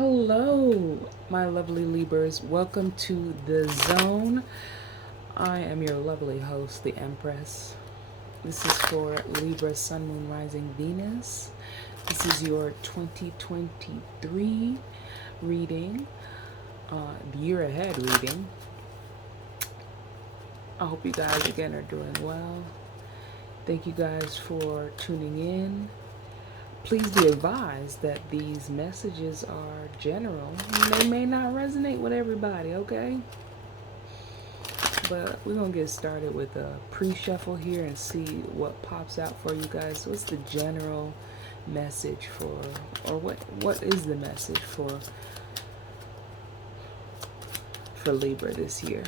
Hello, my lovely Libras. Welcome to the zone. I am your lovely host, the Empress. This is for Libra, Sun, Moon, Rising, Venus. This is your 2023 reading, the year ahead reading. I hope you guys again are doing well. Thank you guys for tuning in. Please be advised that these messages are general. They may not resonate with everybody, okay? But we're going to get started with a pre-shuffle here and see what pops out for you guys. What's the general message for, or what is the message for Libra this year?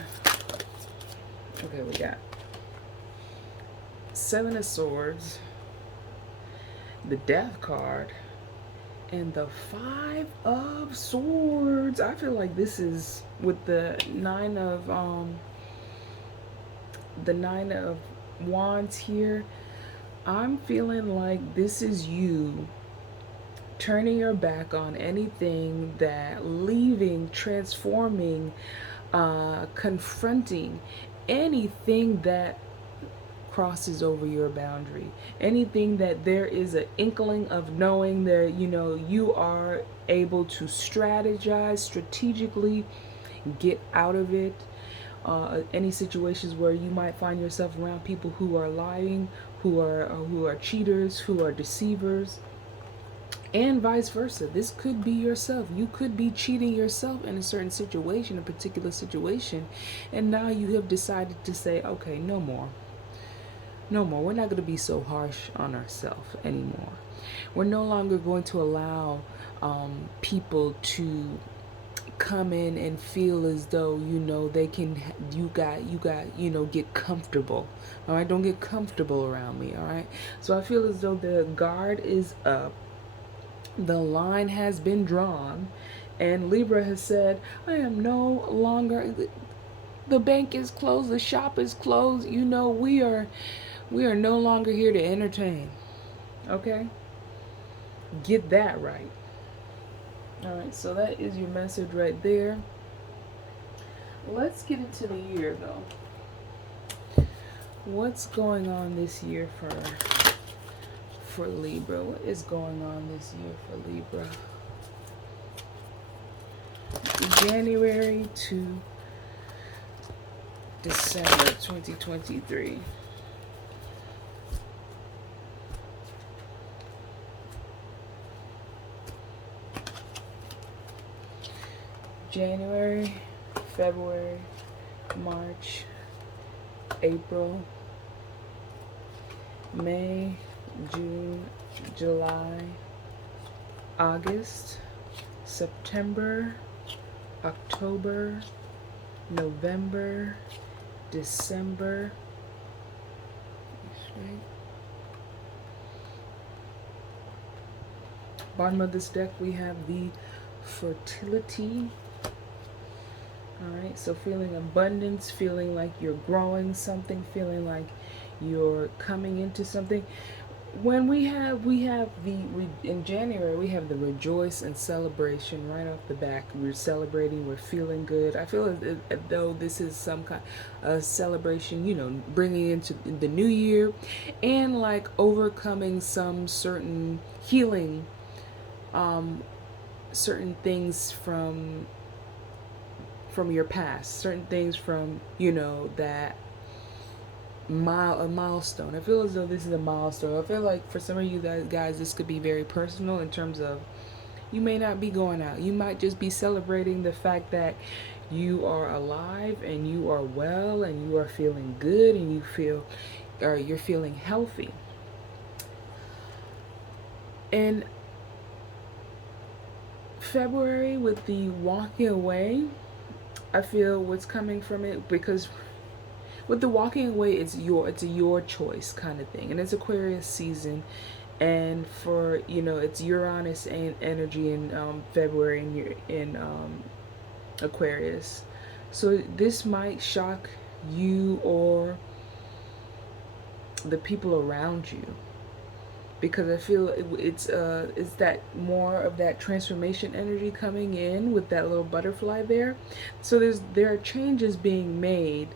Okay, we got Seven of Swords, the Death card, and the Five of Swords. I feel like this is with the Nine of Wands here. I'm feeling like this is you turning your back on anything that leaving, transforming, confronting anything that crosses over your boundary, anything that there is an inkling of knowing that you are able to strategize strategically, get out of it. Any situations where you might find yourself around people who are lying, who are cheaters, who are deceivers, and vice versa. This could be yourself. You could be cheating yourself in a certain situation, a particular situation, and now you have decided to say, okay, no more. No more. We're not going to be so harsh on ourselves anymore. We're no longer going to allow people to come in and feel as though they can get comfortable. All right, don't get comfortable around me. All right, so I feel as though the guard is up, the line has been drawn, and Libra has said, I am no longer, the bank is closed, the shop is closed, we are no longer here to entertain. Okay, get that right. All right, so that is your message right there. Let's get into the year, though. What's going on this year for Libra? What is going on this year for Libra? January to December 2023. January, February, March, April, May, June, July, August, September, October, November, December. Bottom of this deck we have the fertility. Alright, so feeling abundance, feeling like you're growing something, feeling like you're coming into something. When we have in January, we have the rejoice and celebration right off the back. We're celebrating, we're feeling good. I feel as though this is some kind of celebration, bringing into the new year and like overcoming some certain healing, certain things from your past, certain things from that a milestone. I feel as though this is a milestone. I feel like for some of you guys this could be very personal in terms of you may not be going out. You might just be celebrating the fact that you are alive and you are well and you are feeling good and you're feeling healthy. And February with the walking away, I feel what's coming from it, because with the walking away, it's a your choice kind of thing, and it's Aquarius season, and for it's Uranus and energy in February in Aquarius, so this might shock you or the people around you. because I feel it's that more of that transformation energy coming in with that little butterfly there. So there are changes being made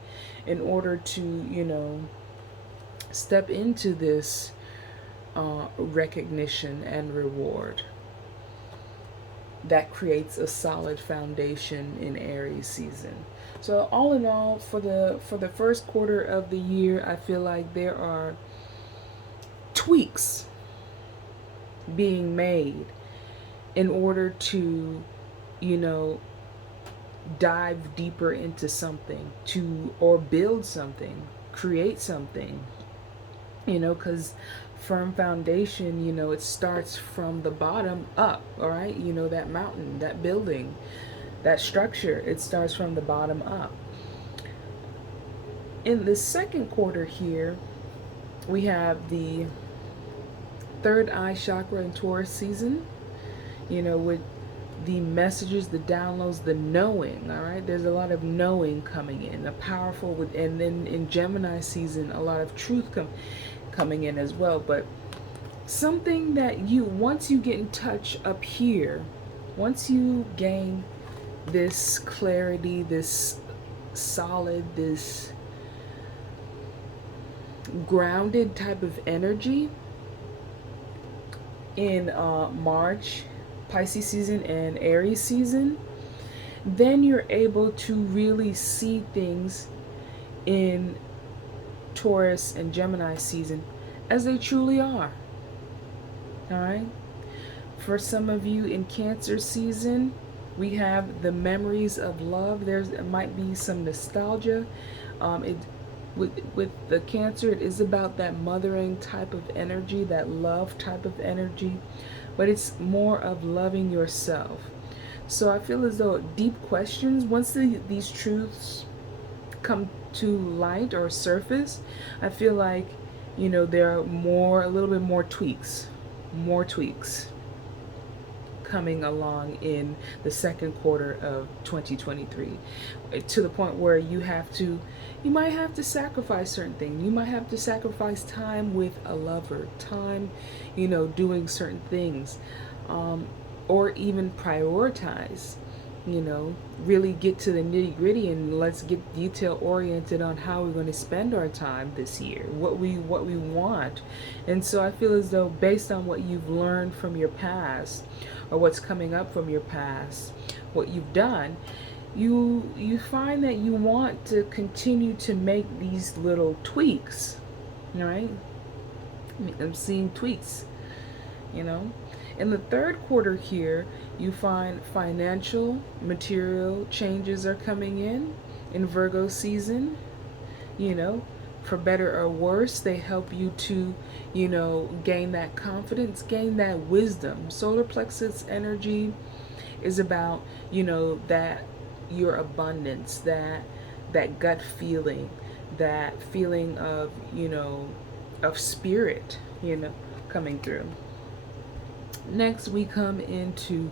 in order to, you know, step into this recognition and reward that creates a solid foundation in Aries season. So all in all, for the first quarter of the year, I feel like there are tweaks being made in order to, you know, dive deeper into something, to or build something, create something, you know, because firm foundation, you know, it starts from the bottom up. All right, you know, that mountain, that building, that structure, it starts from the bottom up. In the second quarter here, we have the third eye chakra in Taurus season, you know, with the messages, the downloads, the knowing. All right, there's a lot of knowing coming in, a powerful with, and then in Gemini season, a lot of truth coming in as well. But something that you, once you get in touch up here, once you gain this clarity, this solid, this grounded type of energy in March, Pisces season, and Aries season, then you're able to really see things in Taurus and Gemini season as they truly are. All right. For some of you in Cancer season, we have the memories of love. There might be some nostalgia. With the Cancer, it is about that mothering type of energy, that love type of energy, but it's more of loving yourself. So I feel as though deep questions, once these truths come to light or surface, I feel like, you know, there are a little bit more tweaks coming along in the second quarter of 2023, to the point where you might have to sacrifice certain things. You might have to sacrifice time with a lover, time, you know, doing certain things, or even prioritize, you know, really get to the nitty gritty, and let's get detail oriented on how we're going to spend our time this year, what we want. And so I feel as though, based on what you've learned from your past, or what's coming up from your past, what you've done, you find that you want to continue to make these little tweaks, right? I'm seeing tweaks, you know. In the third quarter here, you find financial, material changes are coming in Virgo season, you know, for better or worse. They help you to, you know, gain that confidence, gain that wisdom. Solar plexus energy is about, you know, that your abundance, that gut feeling, that feeling of, you know, of spirit, you know, coming through. Next, we come into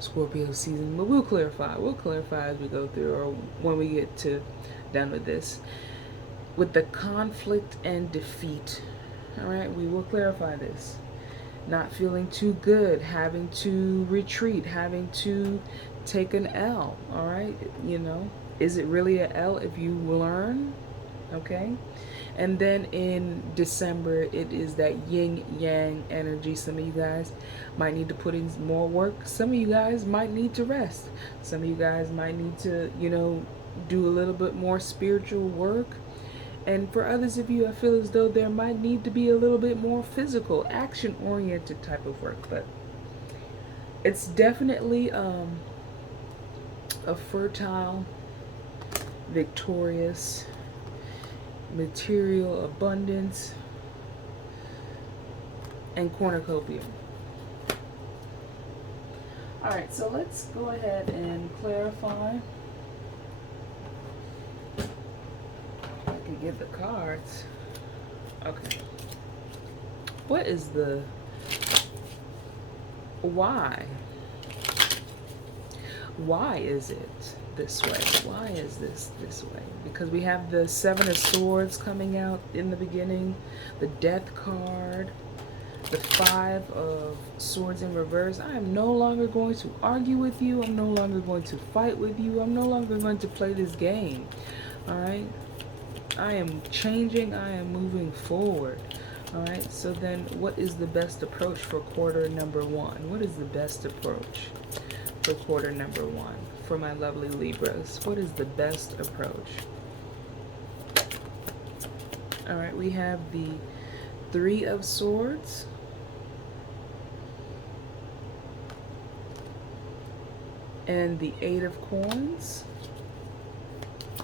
Scorpio season, but we'll clarify as we go through, or when we get to done with this, with the conflict and defeat. All right, we will clarify this. Not feeling too good, having to retreat, having to take an L. All right, you know, is it really a L if you learn? Okay. And then in December, it is that yin yang energy. Some of you guys might need to put in more work. Some of you guys might need to rest. Some of you guys might need to, you know, do a little bit more spiritual work. And for others of you, I feel as though there might need to be a little bit more physical, action-oriented type of work. But it's definitely a fertile, victorious, material abundance, and cornucopia. All right, so let's go ahead and clarify. I can get the cards. Okay. What is the why? Why is it this way? Why is this way? Because we have the Seven of Swords coming out in the beginning, the Death card, The Five of Swords in reverse. I am no longer going to argue with you. I'm no longer going to fight with you. I'm no longer going to play this game. All right. I am changing. I am moving forward. All right. So then what is the best approach for quarter number one? What is the best approach for quarter number one for my lovely Libras? What is the best approach? All right. We have the Three of Swords. And the Eight of Coins.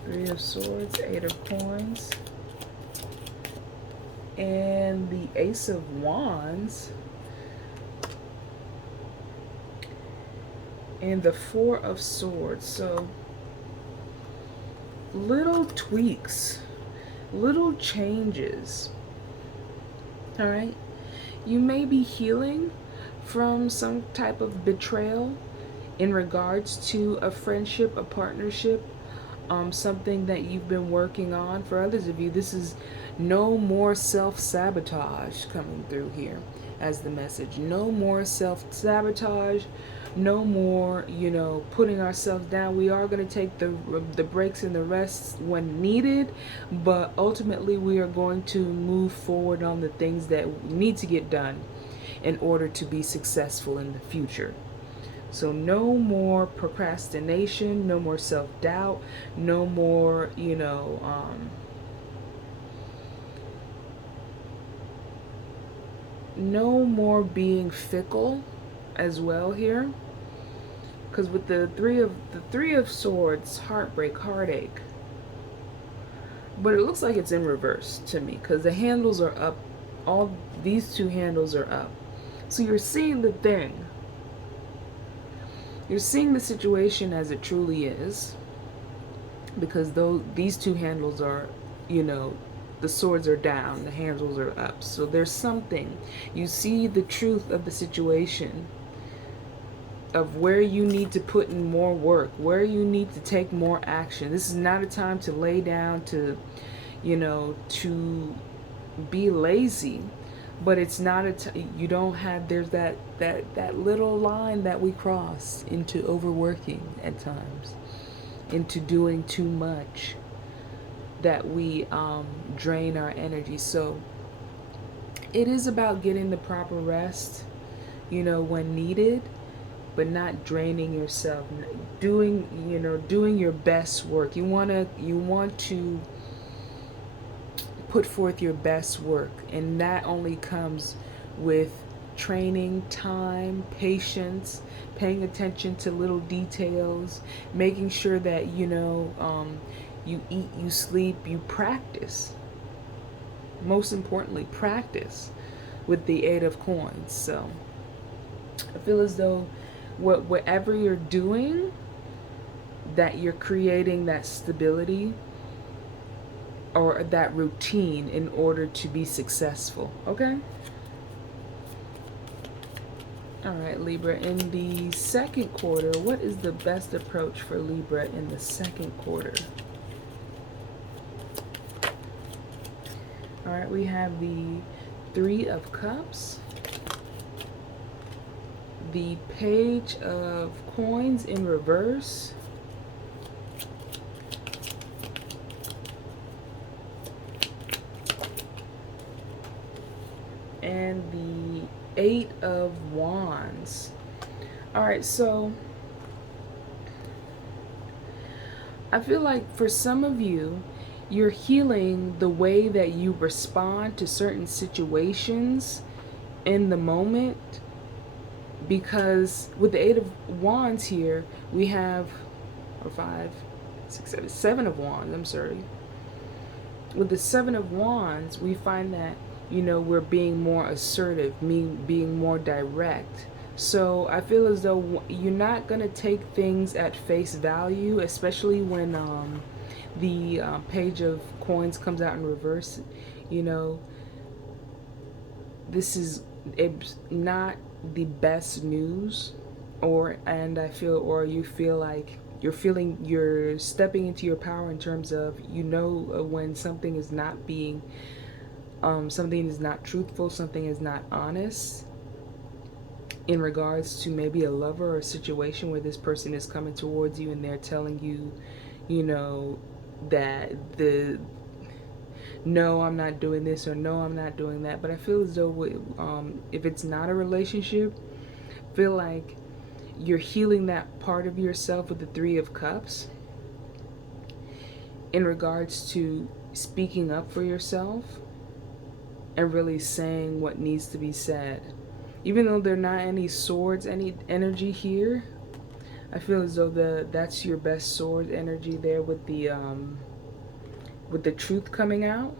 Three of Swords, Eight of Coins. And the Ace of Wands. And the Four of Swords. So, little tweaks, little changes. All right? You may be healing from some type of betrayal in regards to a friendship, a partnership, something that you've been working on. For others of you, this is no more self-sabotage coming through here as the message. No more self-sabotage. No more, putting ourselves down. We are going to take the breaks and the rests when needed, but ultimately we are going to move forward on the things that need to get done in order to be successful in the future. So no more procrastination, no more self-doubt, no more, no more being fickle as well here. Because with the three of Swords, heartbreak, heartache. But it looks like it's in reverse to me because the handles are up. All these two handles are up. So you're seeing the thing. You're seeing the situation as it truly is, because these two handles are, the swords are down, the handles are up. So there's something. You see the truth of the situation, of where you need to put in more work, where you need to take more action. This is not a time to lay down, to be lazy. But it's not you don't have, there's that little line that we cross into overworking at times, into doing too much, that we drain our energy. So it is about getting the proper rest, when needed, but not draining yourself. Doing your best work. You want to put forth your best work, and that only comes with training, time, patience, paying attention to little details, making sure that you eat, you sleep, you practice. Most importantly, practice with the Eight of Coins. So I feel as though whatever you're doing, that you're creating that stability or that routine in order to be successful. Okay? All right, Libra. In the second quarter, what is the best approach for Libra in the second quarter? All right, we have the Three of Cups, the Page of Coins in reverse, and the Eight of Wands. All right, so I feel like for some of you, you're healing the way that you respond to certain situations in the moment, because with the Eight of Wands here, we have, or 5, 6, 7, 7 of Wands, I'm sorry. With the Seven of Wands, we find that we're being more assertive, being more direct. So I feel as though you're not going to take things at face value, especially when the Page of Coins comes out in reverse. This is not the best news, or you feel like you're stepping into your power in terms of when something is not being something is not truthful, something is not honest in regards to maybe a lover or a situation where this person is coming towards you and they're telling you, you know, that the no, I'm not doing this, or no, I'm not doing that. But I feel as though if it's not a relationship, I feel like you're healing that part of yourself with the Three of Cups in regards to speaking up for yourself and really saying what needs to be said. Even though there are not any swords, any energy here, I feel as though that's your best sword energy there with the truth coming out.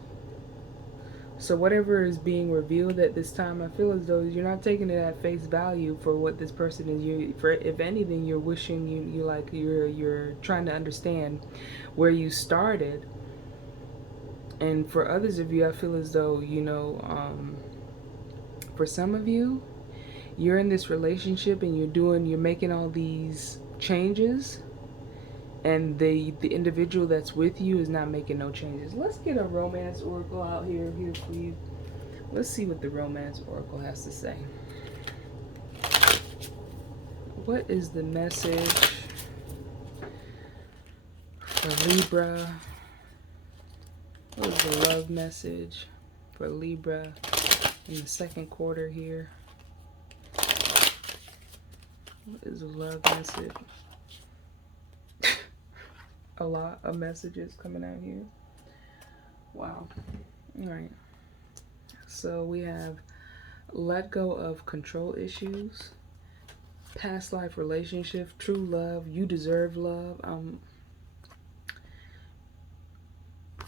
So whatever is being revealed at this time, I feel as though you're not taking it at face value for what this person is. You, for if anything, you're wishing you're trying to understand where you started. And for others of you, I feel as though for some of you, you're in this relationship and you're making all these changes, and the individual that's with you is not making no changes. Let's get a romance oracle out here for you. Let's see what the romance oracle has to say. What is the message for Libra? What is the love message for Libra in the second quarter here? What is the love message? A lot of messages coming out here. Wow. All right. So we have let go of control issues, past life relationship, true love, you deserve love.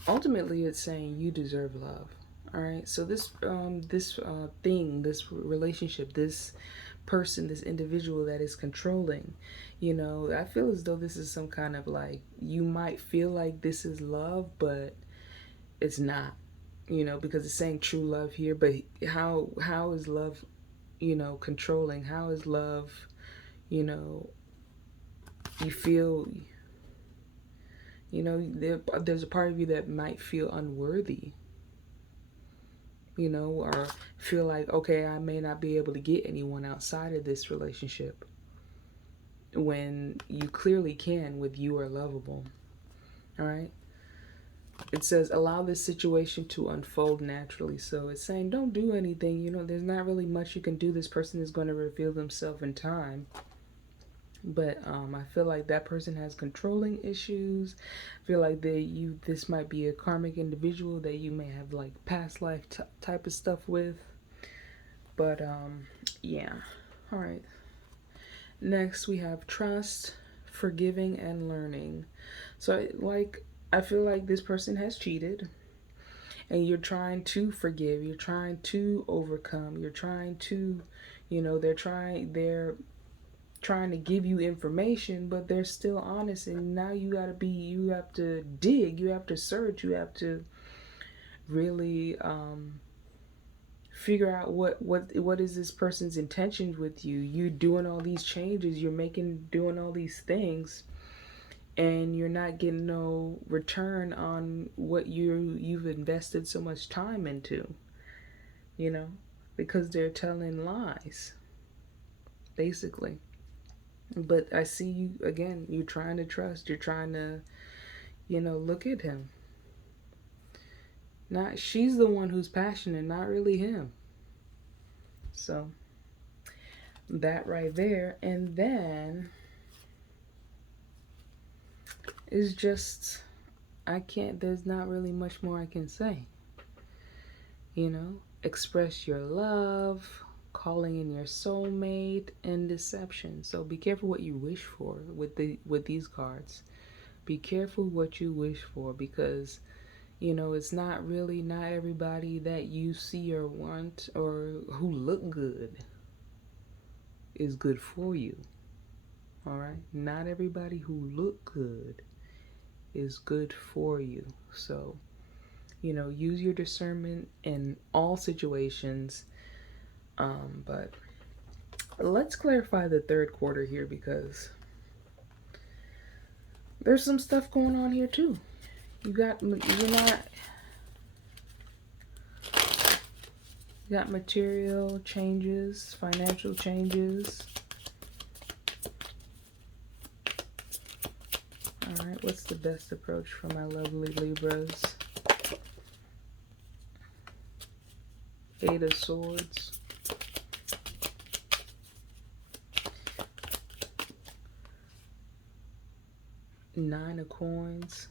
Ultimately it's saying you deserve love. All right. So this thing, this relationship, this person, this individual that is controlling, I feel as though this is some kind of like, you might feel like this is love, but it's not, because it's saying true love here. But how is love, controlling? How is love, you feel, there's a part of you that might feel unworthy, or feel like, okay, I may not be able to get anyone outside of this relationship, when you clearly can with you are lovable. All right. It says allow this situation to unfold naturally. So it's saying don't do anything. There's not really much you can do. This person is going to reveal themselves in time. But I feel like that person has controlling issues. I feel like this might be a karmic individual that you may have like past life type of stuff with. But yeah. All right. Next we have trust, forgiving, and learning. So I feel like this person has cheated, and you're trying to forgive, you're trying to overcome, you're trying to, they're trying to give you information, but they're still honest. And now you have to dig, you have to search, you have to really figure out what is this person's intentions with you. You're doing all these changes, doing all these things, and you're not getting no return on what you've invested so much time into, because they're telling lies, basically. But I see you again, you're trying to trust, you're trying to, look at him. She's the one who's passionate, not really him. So that right there. And then is just, there's not really much more I can say. Express your love, calling in your soulmate, and deception. So be careful what you wish for with these cards. Be careful what you wish for, because it's not everybody that you see or want or who look good is good for you. All right? Not everybody who look good is good for you. So, use your discernment in all situations. But let's clarify the third quarter here, because there's some stuff going on here too. You're not You got material changes, financial changes. All right, what's the best approach for my lovely Libras? Eight of Swords. Nine of Coins.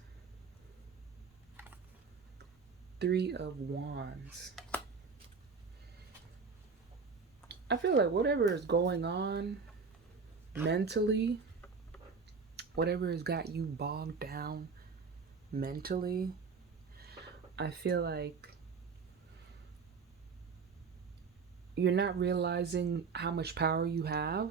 Three of Wands. I feel like whatever is going on mentally, whatever has got you bogged down mentally, I feel like you're not realizing how much power you have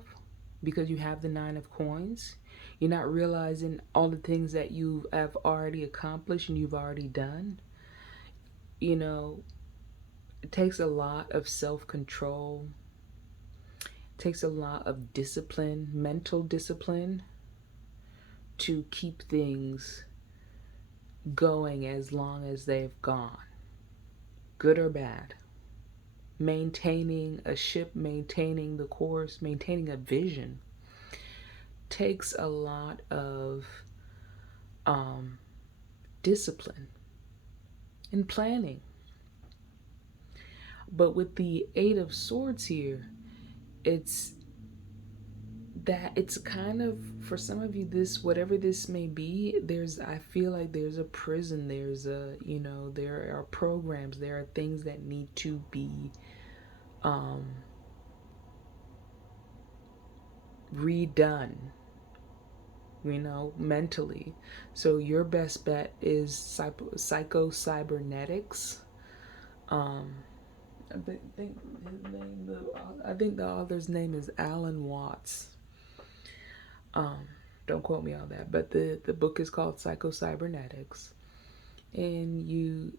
because you have the Nine of Coins. You're not realizing all the things that you have already accomplished and you've already done. You know, it takes a lot of self-control. It takes a lot of discipline, mental discipline, to keep things going as long as they've gone, good or bad. Maintaining a ship, maintaining the course, maintaining a vision takes a lot of discipline and planning. But with the Eight of Swords here, it's kind of, for some of you, this, whatever this may be, I feel like there's a prison, there's a, there are programs, there are things that need to be redone, mentally. So your best bet is psycho-cybernetics. I think the author's name is Alan Watts. Don't quote me on that, but the book is called Psycho-Cybernetics, and you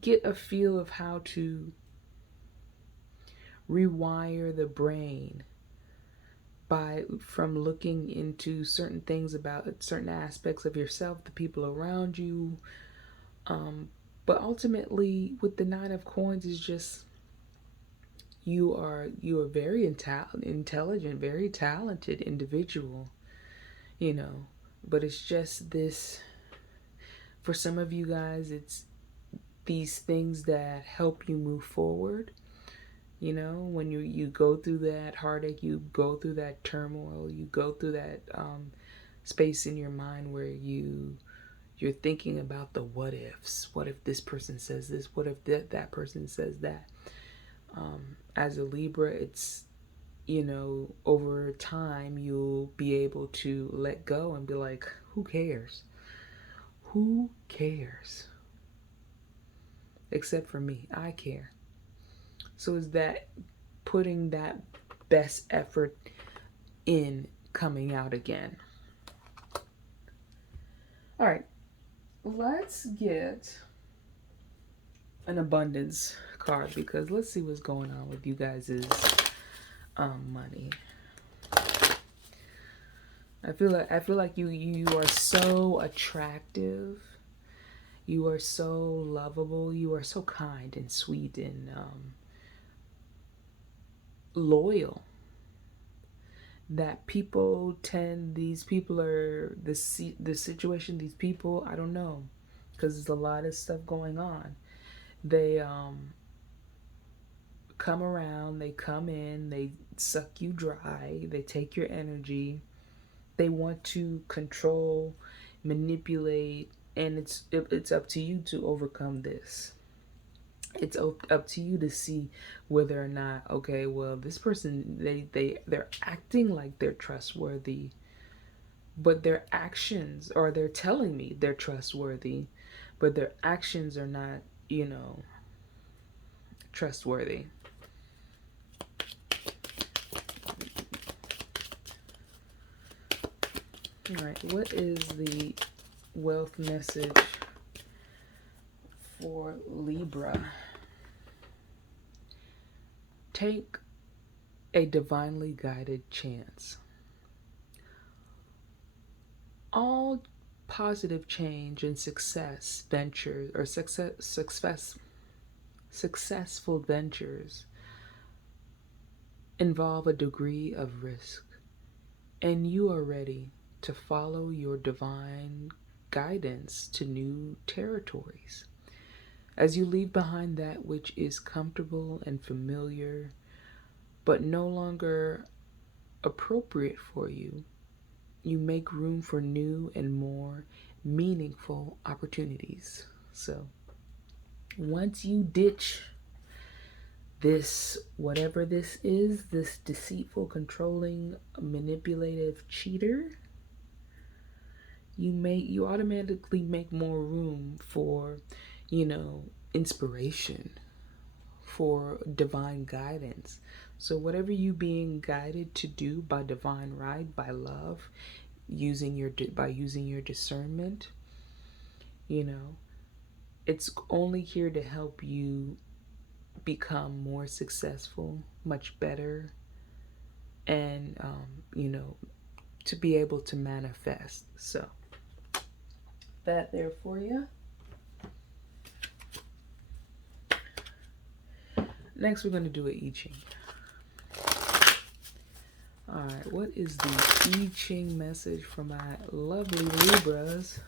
get a feel of how to rewire the brain from looking into certain things about certain aspects of yourself, the people around you. But ultimately, with the Nine of Coins, is just you are very intelligent, very talented individual, But it's just this, for some of you guys, it's these things that help you move forward. When you go through that heartache, you go through that turmoil, you go through that space in your mind where you're thinking about the what ifs. What if this person says this? What if that person says that? As a Libra, it's, over time you'll be able to let go and be like, who cares? Who cares? Except for me, I care. So is that putting that best effort in coming out again. All right, let's get an abundance card, because let's see what's going on with you guys' money. I feel like you are so attractive. You are so lovable. You are so kind and sweet and loyal, that these people are the situation, these people, I don't know, because there's a lot of stuff going on. They come around, they come in, they suck you dry, they take your energy, they want to control, manipulate, and it's up to you to overcome this. It's up to you to see whether or not, okay, well, this person, they're acting like they're trustworthy, but their actions, or they're telling me they're trustworthy, but their actions are not, trustworthy. All right, what is the wealth message for Libra? Take a divinely guided chance. All positive change and success ventures, or success successful ventures involve a degree of risk, and you are ready to follow your divine guidance to new territories. As you leave behind that which is comfortable and familiar, but no longer appropriate for you, you make room for new and more meaningful opportunities. So, once you ditch this, whatever this is, this deceitful, controlling, manipulative cheater, you automatically make more room for, inspiration, for divine guidance. So whatever you being guided to do by divine right, by love, by using your discernment, you know, it's only here to help you become more successful, much better, and to be able to manifest. So that there for you. Next, we're going to do an I Ching. All right, what is the I Ching message for my lovely Libras?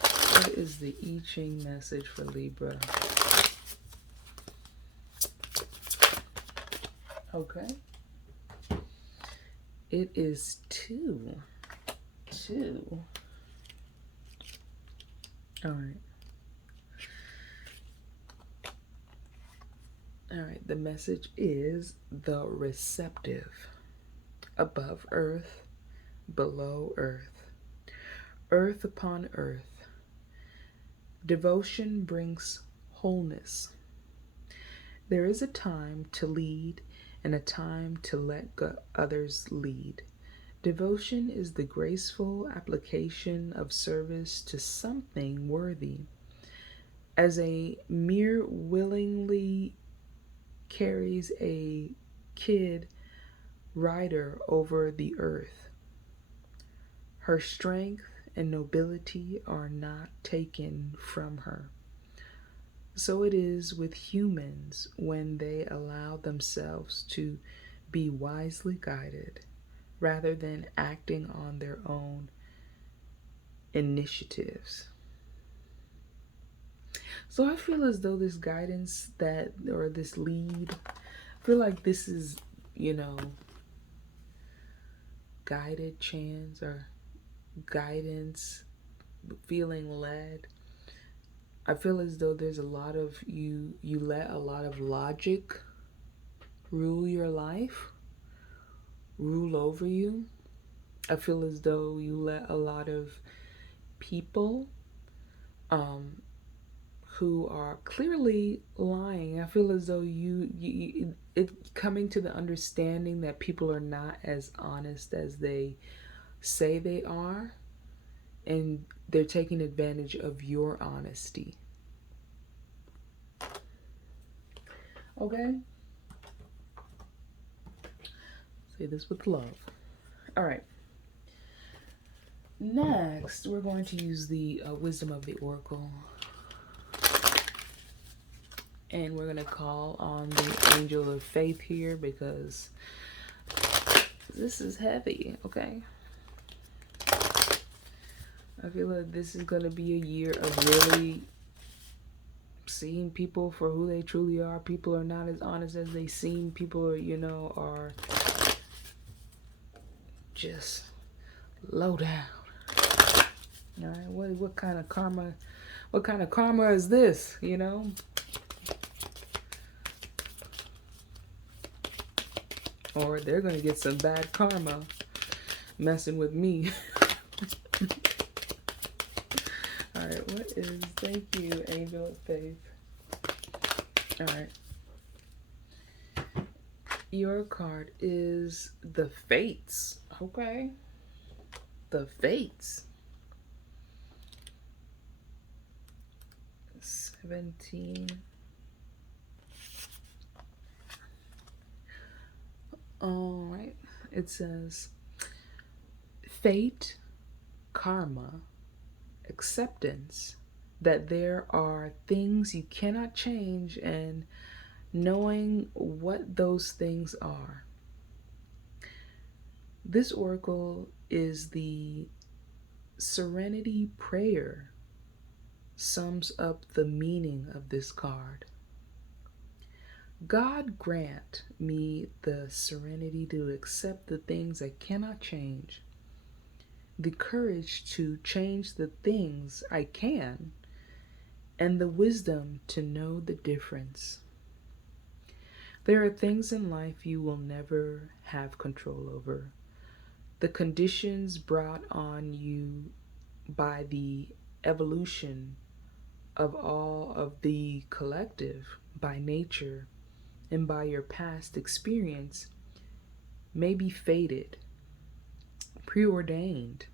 What is the I Ching message for Libra? Okay. It is two. All right. All right, the message is the receptive. Above earth, below earth, earth upon earth. Devotion brings wholeness. There is a time to lead and a time to let others lead. Devotion is the graceful application of service to something worthy. As a mere willingly carries a kid rider over the earth, her strength and nobility are not taken from her. So it is with humans when they allow themselves to be wisely guided rather than acting on their own initiatives. So I feel as though this guidance or this lead, I feel like this is, guided chance or guidance, feeling led. I feel as though there's a lot of you let a lot of logic rule your life, rule over you. I feel as though you let a lot of people who are clearly lying. I feel as though it coming to the understanding that people are not as honest as they say they are, and they're taking advantage of your honesty. Okay? Say this with love. All right. Next, we're going to use the wisdom of the oracle. And we're going to call on the angel of faith here because this is heavy, okay? I feel like this is going to be a year of really seeing people for who they truly are. People are not as honest as they seem. People are, are just low down. All right, what kind of karma? What kind of karma is this? Or they're gonna get some bad karma messing with me. All right, what is? Thank you, angel of faith. All right. Your card is the Fates. Okay. The Fates. 17. All right. It says fate, karma, acceptance, that there are things you cannot change, and knowing what those things are. This oracle is the Serenity Prayer, sums up the meaning of this card. God grant me the serenity to accept the things I cannot change, the courage to change the things I can, and the wisdom to know the difference. There are things in life you will never have control over. The conditions brought on you by the evolution of all of the collective, by nature, and by your past experience may be fated, preordained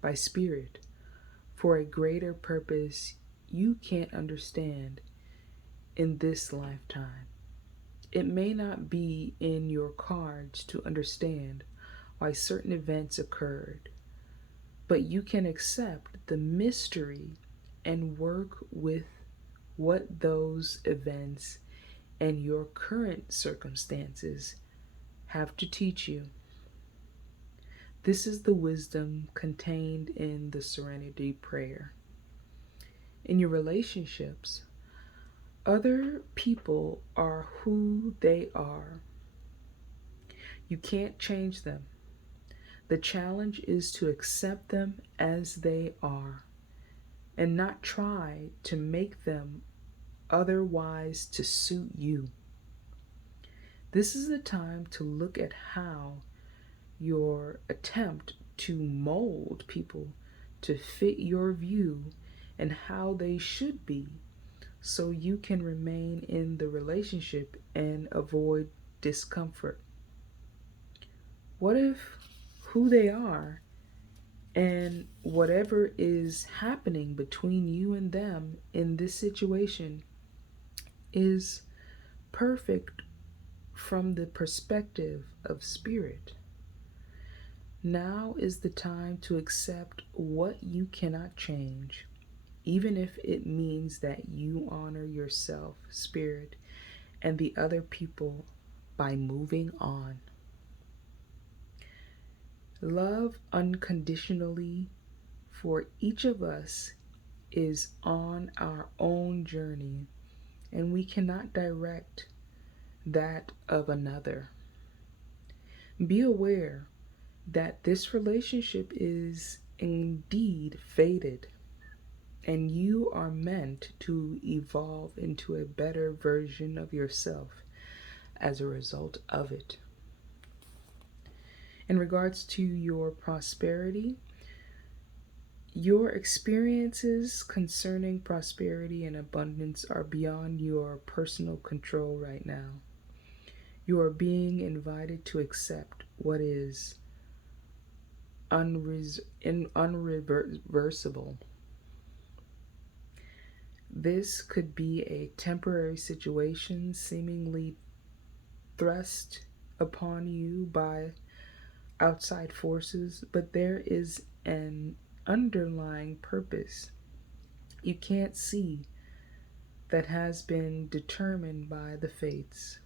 by spirit for a greater purpose you can't understand in this lifetime. It may not be in your cards to understand why certain events occurred, but you can accept the mystery and work with what those events and your current circumstances have to teach you. This is the wisdom contained in the Serenity Prayer. In your relationships, other people are who they are. You can't change them. The challenge is to accept them as they are and not try to make them otherwise to suit you. This is the time to look at how your attempt to mold people to fit your view and how they should be so you can remain in the relationship and avoid discomfort. What if who they are and whatever is happening between you and them in this situation is perfect from the perspective of spirit? Now is the time to accept what you cannot change, even if it means that you honor yourself, spirit, and the other people by moving on. Love unconditionally for each of us is on our own journey, and we cannot direct that of another. Be aware that this relationship is indeed fated, and you are meant to evolve into a better version of yourself as a result of it. In regards to your prosperity, your experiences concerning prosperity and abundance are beyond your personal control right now. You are being invited to accept what is unreversible. This could be a temporary situation seemingly thrust upon you by outside forces, but there is an underlying purpose you can't see that has been determined by the fates.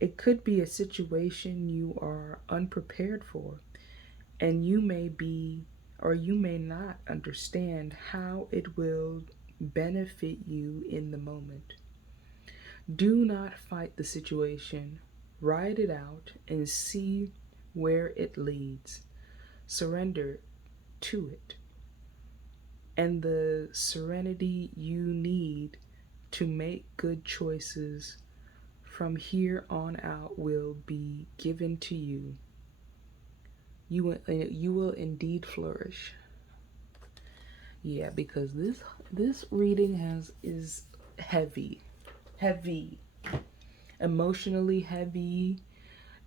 It could be a situation you are unprepared for, and you may be or you may not understand how it will benefit you in the moment. Do not fight the situation, ride it out and see where it leads. Surrender to it, and the serenity you need to make good choices from here on out will be given to you. You will indeed flourish. Yeah, because this reading is heavy, heavy, emotionally heavy,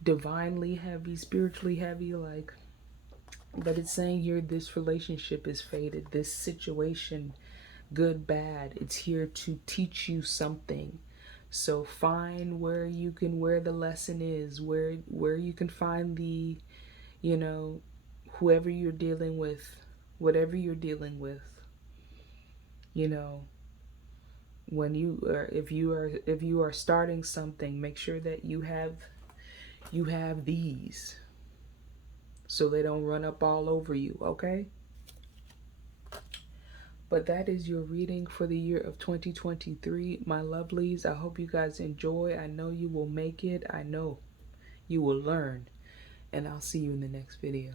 divinely heavy, spiritually heavy, like. But it's saying here this relationship is fated. This situation, good, bad, it's here to teach you something. So find where the lesson is, where you can find the, you know, whoever you're dealing with, whatever you're dealing with. you know, when you are, if you are starting something, make sure that you have these so they don't run up all over you, okay? But that is your reading for the year of 2023, my lovelies. I hope you guys enjoy. I know you will make it. I know you will learn. And I'll see you in the next video.